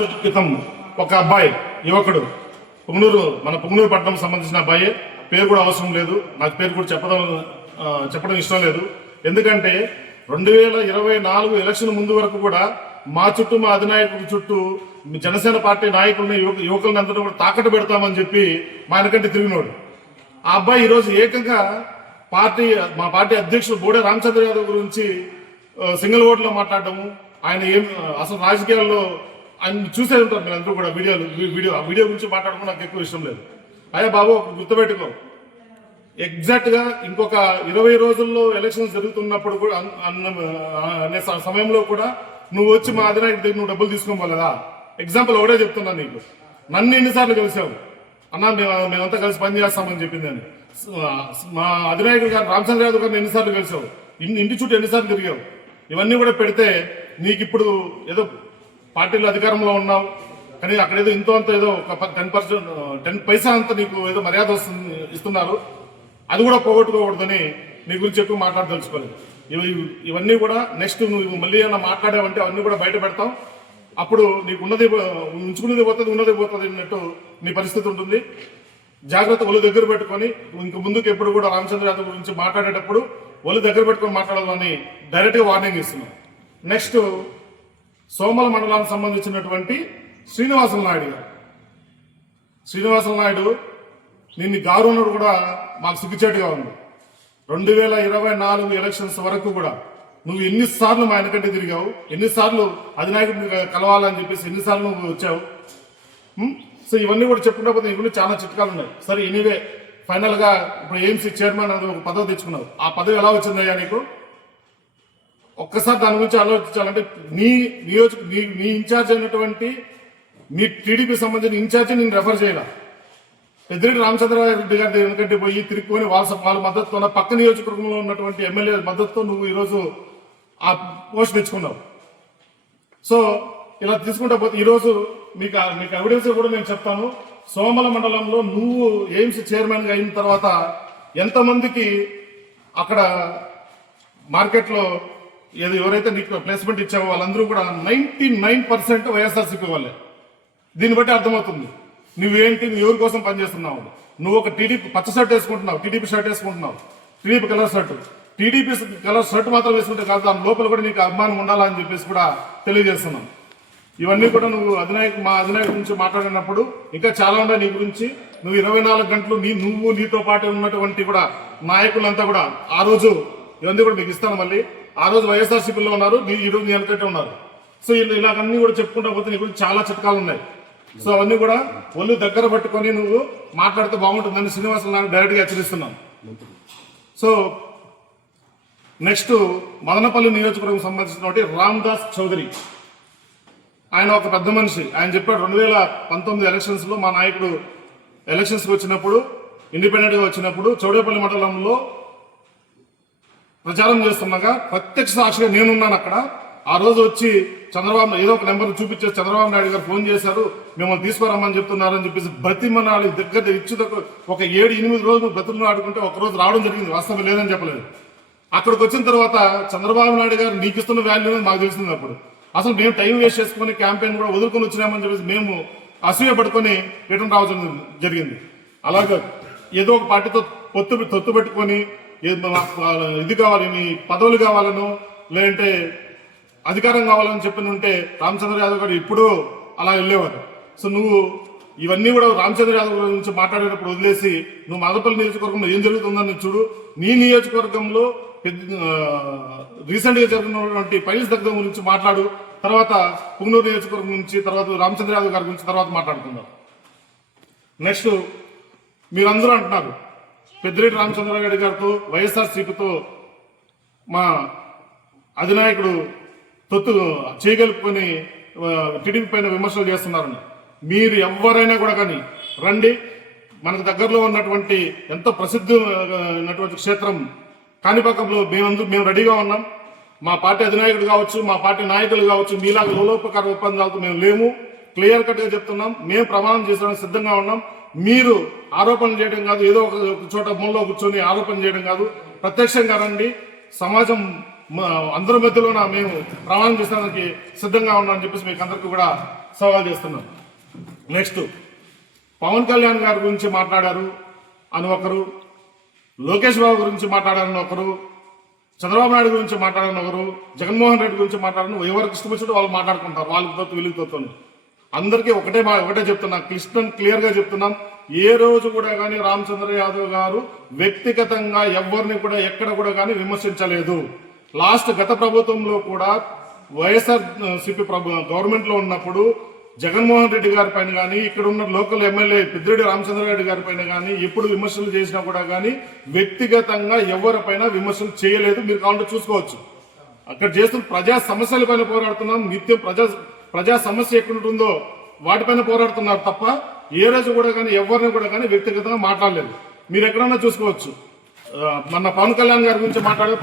క్రితం ఒక అబ్బాయి యువకుడు మన పుంగనూరు పట్టణం సంబంధించిన అబ్బాయి, పేరు కూడా అవసరం లేదు, నాకు పేరు కూడా చెప్పడం ఇష్టం లేదు. ఎందుకంటే 2024 ఎలక్షన్ ముందు వరకు కూడా మా చుట్టూ, మా అధినాయకుడి చుట్టూ జనసేన పార్టీ నాయకుల్ని యువకులని అందరూ కూడా తాకట్టు పెడతామని చెప్పి మా వెనకంటే తిరిగినోడు. ఆ అబ్బాయి ఈరోజు ఏకంగా మా పార్టీ అధ్యక్షుడు బోడే రామచంద్ర యాదవ్ గురించి సింగిల్ ఓట్లో మాట్లాడటము, ఆయన అసలు రాజకీయాల్లో ఆయన చూసే ఉంటారు మీరు అందరూ కూడా. వీడియో గురించి మాట్లాడడం నాకు ఎక్కువ ఇష్టం లేదు. అయ్యా బాబు, గుర్తుపెట్టుకో, ఎగ్జాక్ట్ గా ఇంకొక 20 రోజుల్లో ఎలక్షన్స్ జరుగుతున్నప్పుడు కూడా అనే సమయంలో కూడా నువ్వు వచ్చి మా అధినాయకుడి దగ్గర నువ్వు డబ్బులు తీసుకోవాలదా? ఎగ్జాంపుల్ ఒకటే చెప్తున్నాను నీకు. నన్ను ఎన్నిసార్లు కలిసావు అన్నా, మేమంతా కలిసి పని చేస్తామని చెప్పింది అని. మా అధినాయకుడు గారు రామచంద్ర యాదవ్ గారిని ఎన్నిసార్లు కలిసావు, ఇంటి చుట్టూ ఎన్నిసార్లు తిరిగావు, ఇవన్నీ కూడా పెడితే నీకు ఇప్పుడు ఏదో పార్టీలో అధికారంలో ఉన్నావు కానీ అక్కడేదో ఇంతో అంత ఏదో ఒక 10 పైసా అంత నీకు ఏదో మర్యాద ఇస్తున్నారు, అది కూడా పోగొట్టుకోకూడదని నీ గురించి ఎక్కువ మాట్లాడదలుచుకోలేదు. ఇవన్నీ కూడా నెక్స్ట్ నువ్వు మళ్ళీ ఏమైనా మాట్లాడావంటే అవన్నీ కూడా బయట పెడతాం. అప్పుడు నీకు ఉంచుకున్నది పోతుంది, ఉన్నది పోతుంది అన్నట్టు నీ పరిస్థితి ఉంటుంది. జాగ్రత్త, ఒళ్ళు దగ్గర పెట్టుకొని ఇంక ముందుకు ఎప్పుడు కూడా రామచంద్ర యాదవ్ గురించి మాట్లాడేటప్పుడు ఒళ్ళు దగ్గర పెట్టుకొని మాట్లాడాలని డైరెక్ట్ గా వార్నింగ్ ఇస్తున్నాం. నెక్స్ట్ సోమల మండలానికి సంబంధించినటువంటి శ్రీనివాసుల నాయుడు గారు. శ్రీనివాసుల నాయుడు నిన్ను గారున్నది కూడా మాకు సిగ్గుచేటుగా ఉంది. 2024 ఎలక్షన్స్ వరకు కూడా నువ్వు ఎన్నిసార్లు మా వెనకంటే తిరిగావు, ఎన్నిసార్లు అధినాయకుడిని కలవాలని చెప్పేసి ఎన్నిసార్లు నువ్వు వచ్చావు. సో ఇవన్నీ కూడా చెప్పుకుంటే ఇవన్నీ చాలా చిట్కాలు ఉన్నాయి. సరే, ఎనీవే ఫైనల్ గా ఇప్పుడు ఎయిమ్సీ చైర్మన్ అనేది ఒక పదవి తెచ్చుకున్నావు. ఆ పదవి ఎలా వచ్చిందయ్యా నీకు? ఒక్కసారి దాని గురించి ఆలోచించాలంటే నీ ఇన్ఛార్జ్ అయినటువంటి నీ టీడీపీ సంబంధించిన ఇన్ఛార్జి నేను రెఫర్ చేయాల. పెద్దిరెడ్డి రామచంద్రారెడ్డి గారి వెనకంటే పోయి తిరుక్కొని వాళ్ళ మద్దతుతో పక్క నియోజకవర్గంలో ఉన్నటువంటి ఎమ్మెల్యే మద్దతుతో నువ్వు ఈరోజు ఆ పోస్ట్ తెచ్చుకున్నావు. సో ఇలా తీసుకుంటా పోతే ఈరోజు మీకు ఎవిడెన్స్ కూడా నేను చెప్తాను. సోమల మండలంలో నువ్వు ఎయిమ్స్ చైర్మన్ గా అయిన తర్వాత ఎంతమందికి అక్కడ మార్కెట్లో ఎవరైతే నీకు ప్లేస్మెంట్ ఇచ్చావో వాళ్ళందరూ కూడా 99% వైఎస్ఆర్సీపీ వాళ్ళే. దీన్ని బట్టి అర్థమవుతుంది నువ్వేంటి, నువ్వు ఎవరి కోసం పనిచేస్తున్నావు. నువ్వు ఒక టీడీపీ పచ్చ షర్ట్ వేసుకుంటున్నావు, టీడీపీ షర్ట్ వేసుకుంటున్నావు, TDP colour shirt. TDP colour shirt మాత్రం వేసుకుంటే కాదు, దాని లోపల కూడా నీకు అభిమానం ఉండాలని చెప్పేసి కూడా తెలియజేస్తున్నాం. ఇవన్నీ కూడా నువ్వు మా అధినాయకుడి నుంచి మాట్లాడినప్పుడు ఇంకా చాలా ఉన్నాయి నీ గురించి. నువ్వు 24 గంటలు నువ్వు నీతో పాటు ఉన్నటువంటి కూడా నాయకులంతా కూడా ఆ రోజు ఇవన్నీ కూడా మీకు ఇస్తాను. మళ్ళీ ఆ రోజు వైఎస్ఆర్సీపీలో ఉన్నారు, ఈ రోజు నీ వెనకట్టే ఉన్నారు. సో ఇలాగన్నీ కూడా చెప్పుకుంటా పోతే నీ గురించి చాలా చిట్కాలు ఉన్నాయి. సో అవన్నీ కూడా ఒళ్ళు దగ్గర పట్టుకొని నువ్వు మాట్లాడితే బాగుంటుందని శ్రీనివాసరావు డైరెక్ట్ గా హెచ్చరిస్తున్నాను. సో నెక్స్ట్ మదనపల్లి నియోజకవర్గం సంబంధించినటువంటి రామ్దాస్ చౌదరి, ఆయన ఒక పెద్ద మనిషి. ఆయన చెప్పాడు 2019 ఎలక్షన్స్ లో మా నాయకుడు ఎలక్షన్స్ కి వచ్చినప్పుడు, ఇండిపెండెంట్ గా వచ్చినప్పుడు చౌడేపల్లి మండలంలో ప్రచారం చేస్తున్నాగా ప్రత్యక్ష సాక్షిగా నేనున్నాను అక్కడ. ఆ రోజు వచ్చి చంద్రబాబు ఏదో ఒక నెంబర్ చూపించే చంద్రబాబు నాయుడు గారు ఫోన్ చేశారు, మిమ్మల్ని తీసుకురమ్మని చెప్తున్నారని చెప్పేసి బతిమనాడు దగ్గర ఇచ్చి ఒక 7-8 రోజులు బతులు ఆడుకుంటే ఒక రోజు రావడం జరిగింది. వాస్తవం లేదని చెప్పలేదు. అక్కడికి వచ్చిన తర్వాత చంద్రబాబు నాయుడు గారు నీకు ఇస్తున్న వాల్యూ మాకు తెలిసింది. అప్పుడు అసలు మేము టైం వేస్ట్ చేసుకుని క్యాంపెయిన్ కూడా వదులుకొని వచ్చినామని చెప్పేసి మేము అసూయ పట్టుకొని రిటర్న్ రావడం జరిగింది. అలాగే ఏదో ఒక పార్టీతో తొత్తు పెట్టుకొని ఇది కావాలి, నీ పదవులు కావాలను లేదంటే అధికారం కావాలని చెప్పిన ఉంటే రామచంద్ర యాదవ్ గారు ఇప్పుడు అలా వెళ్ళేవారు. సో నువ్వు ఇవన్నీ కూడా రామచంద్ర యాదవ్ గురించి మాట్లాడేటప్పుడు వదిలేసి నువ్వు మదనపల్లి నియోజకవర్గంలో ఏం జరుగుతుందని చూడు. నీ నియోజకవర్గంలో రీసెంట్ గా జరిగినటువంటి పైల్స్ దగ్గర గురించి మాట్లాడు, తర్వాత పుంగనూరు నియోజకవర్గం నుంచి, తర్వాత రామచంద్ర యాదవ్ గారి గురించి తర్వాత మాట్లాడుకుందాం. నెక్స్ట్ మీరందరూ అంటున్నారు పెద్దిరెడ్డి రామచంద్రారెడ్డి గారితో వైఎస్ఆర్సీపీతో మా అధినాయకుడు తొత్తు చేయగలుపుకొని టీడీపీ పైన విమర్శలు చేస్తున్నారని. మీరు ఎవరైనా కూడా కానీ రండి, మనకు దగ్గరలో ఉన్నటువంటి ఎంతో ప్రసిద్ధి ఉన్నటువంటి క్షేత్రం కాణిపాకంలో మేము రెడీగా ఉన్నాం. మా పార్టీ అధినాయకుడు కావచ్చు, మా పార్టీ నాయకులు కావచ్చు, మీలాగా లోలోపకార ఒప్పందాలతో మేము లేము. క్లియర్ కట్ గా చెప్తున్నాం. మేము ప్రమాణం చేసడానికి సిద్ధంగా ఉన్నాం. మీరు ఆరోపణలు చేయడం కాదు, ఏదో ఒక చోట మూలలో కూర్చొని ఆరోపణ చేయడం కాదు, ప్రత్యక్షంగా రండి. సమాజం అందరి మధ్యలోన మేము ప్రమాణం చేసేందుకు సిద్ధంగా ఉన్నామని చెప్పేసి మీకు అందరికీ కూడా సవాల్ చేస్తున్నాను. నెక్స్ట్, పవన్ కళ్యాణ్ గారి గురించి మాట్లాడారు అని ఒకరు, లోకేష్ బాబు గురించి మాట్లాడారని ఒకరు, చంద్రబాబు నాయుడు గురించి మాట్లాడారని ఒకరు, జగన్మోహన్ రెడ్డి గురించి మాట్లాడని ఎవరికి ఇష్టం వచ్చినట్టు వాళ్ళు మాట్లాడుకుంటారు. వాళ్ళతో వీళ్ళతో అందరికీ ఒకటే చెప్తున్నా, క్లియర్ గా చెప్తున్నాం. ఏ రోజు కూడా కానీ రామచంద్ర యాదవ్ గారు వ్యక్తిగతంగా ఎవరిని కూడా ఎక్కడ కూడా కానీ విమర్శించలేదు. గత ప్రభుత్వంలో కూడా వైఎస్ఆర్ సిపి గవర్నమెంట్ లో ఉన్నప్పుడు జగన్మోహన్ రెడ్డి గారి పైన కానీ, ఇక్కడ ఉన్న లోకల్ ఎమ్మెల్యే పెద్దిరెడ్డి రామచంద్రారెడ్డి గారి పైన కానీ ఎప్పుడు విమర్శలు చేసినా కూడా కానీ వ్యక్తిగతంగా ఎవరిపైన విమర్శలు చేయలేదు. మీరు కావాలంటే చూసుకోవచ్చు. అక్కడ చేస్తున్న ప్రజా సమస్యల పైన పోరాడుతున్నాం. నిత్యం ప్రజా సమస్య ఎక్కడుంటుందో వాటిపైన పోరాడుతున్నారు తప్ప ఏ రోజు కూడా కానీ ఎవరిని కూడా కానీ వ్యక్తిగతంగా మాట్లాడలేదు. మీరు ఎక్కడన్నా చూసుకోవచ్చు. మన పవన్ కళ్యాణ్ గారి గురించి మాట్లాడారు,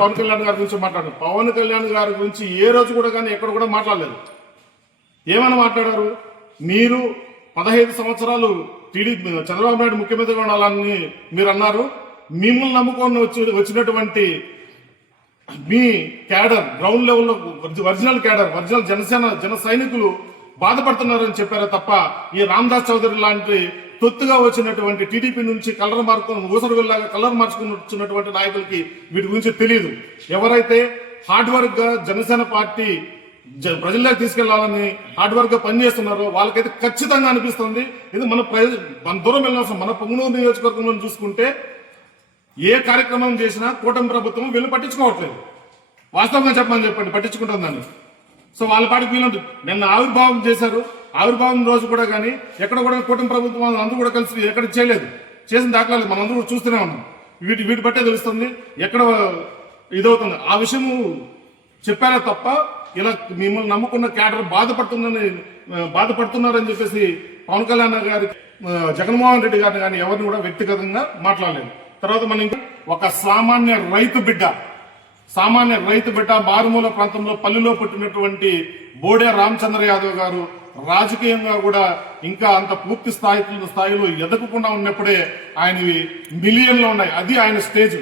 పవన్ కళ్యాణ్ గారి గురించి ఏ రోజు కూడా కానీ ఎక్కడ కూడా మాట్లాడలేదు. ఏమని మాట్లాడారు? మీరు 15 సంవత్సరాలు టీడీపీ చంద్రబాబు నాయుడు ముఖ్యమంత్రిగా ఉండాలని మీరు అన్నారు. మిమ్మల్ని నమ్ముకొని వచ్చినటువంటి మీ క్యాడర్, గ్రౌండ్ లెవెల్లో ఒరిజినల్ క్యాడర్, ఒరిజినల్ జన సైనికులు బాధపడుతున్నారని చెప్పారే తప్ప ఈ రామదాస్ చౌదరి లాంటి తొత్తుగా వచ్చినటువంటి టీడీపీ నుంచి ఊసరు వెళ్ళాగా కలర్ మార్చుకుని వచ్చినటువంటి నాయకులకి వీటి గురించి తెలియదు. ఎవరైతే హార్డ్ వర్క్ గా జనసేన పార్టీ ప్రజల్లోకి తీసుకెళ్లాలని హార్డ్ వర్క్ గా పనిచేస్తున్నారో వాళ్ళకైతే ఖచ్చితంగా అనిపిస్తుంది. ఇది మన దూరం వెళ్ళిన మన పొంగనూరు నియోజకవర్గంలో చూసుకుంటే ఏ కార్యక్రమం చేసినా కూటమి ప్రభుత్వం వీళ్ళు పట్టించుకోవట్లేదు. వాస్తవంగా చెప్పండి పట్టించుకుంటుందని. సో వాళ్ళ పాటికి వీళ్ళు నిన్న ఆవిర్భావం చేశారు. ఆవిర్భావం రోజు కూడా కానీ ఎక్కడ కూడా కూటమి ప్రభుత్వం అందరూ కూడా కలిసి ఎక్కడ చేయలేదు. చేసిన దాఖలాలు మనం అందరూ కూడా చూస్తూనే ఉన్నాం. వీటి బట్టే తెలుస్తుంది ఎక్కడ ఇదవుతుంది. ఆ విషయము చెప్పారే తప్ప ఇలా మిమ్మల్ని నమ్ముకున్న క్యాడర్ బాధపడుతున్నారని చెప్పేసి పవన్ కళ్యాణ్ గారి, జగన్మోహన్ రెడ్డి గారిని కానీ ఎవరిని కూడా వ్యక్తిగతంగా మాట్లాడలేదు. తర్వాత మనం ఒక సామాన్య రైతు బిడ్డ మారుమూల ప్రాంతంలో పల్లెలో పుట్టినటువంటి బోడే రామచంద్ర యాదవ్ గారు రాజకీయంగా కూడా ఇంకా అంత పూర్తి స్థాయిలో ఎదగకుండా ఉన్నప్పుడే ఆయనవి మిలియన్లో ఉన్నాయి. అది ఆయన స్టేజ్.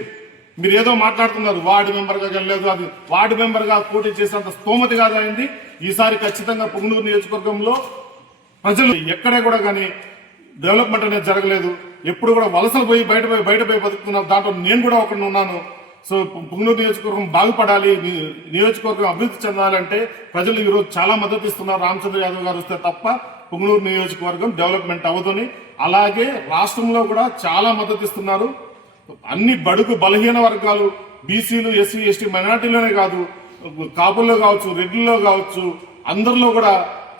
మీరు ఏదో మాట్లాడుతున్నారు, వార్డు మెంబర్ గా వెళ్ళలేదు, అది వార్డు మెంబర్ గా పోటీ చేసేంత స్తోమతి కాదు అయింది. ఈసారి ఖచ్చితంగా పొంగనూరు నియోజకవర్గంలో ప్రజలు ఎక్కడే కూడా కానీ డెవలప్మెంట్ అనేది జరగలేదు. ఎప్పుడు కూడా వలసలు పోయి బయట పోయి బతుకుతున్నారు. దాంట్లో నేను కూడా ఒకరిని ఉన్నాను. సో పొంగనూరు నియోజకవర్గం బాగుపడాలి, నియోజకవర్గం అభివృద్ధి చెందాలంటే ప్రజలు ఈరోజు చాలా మద్దతు ఇస్తున్నారు. రామచంద్ర యాదవ్ గారు వస్తే తప్ప పొంగనూరు నియోజకవర్గం డెవలప్మెంట్ అవ్వదని. అలాగే రాష్ట్రంలో కూడా చాలా మద్దతు ఇస్తున్నారు. అన్ని బడుగు బలహీన వర్గాలు, బీసీలు, ఎస్సీ, ఎస్టీ, మైనార్టీలోనే కాదు, కాపుల్లో కావచ్చు, రెడ్డిలో కావచ్చు, అందరిలో కూడా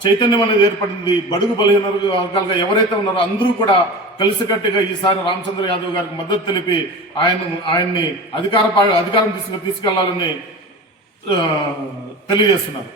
చైతన్యం అనేది ఏర్పడింది. బడుగు బలహీన వర్గాలుగా ఎవరైతే ఉన్నారో అందరూ కూడా కలిసికట్టుగా ఈసారి రామచంద్ర యాదవ్ గారికి మద్దతు తెలిపి ఆయన్ని అధికారం తీసుకెళ్లాలని తెలియజేస్తున్నారు.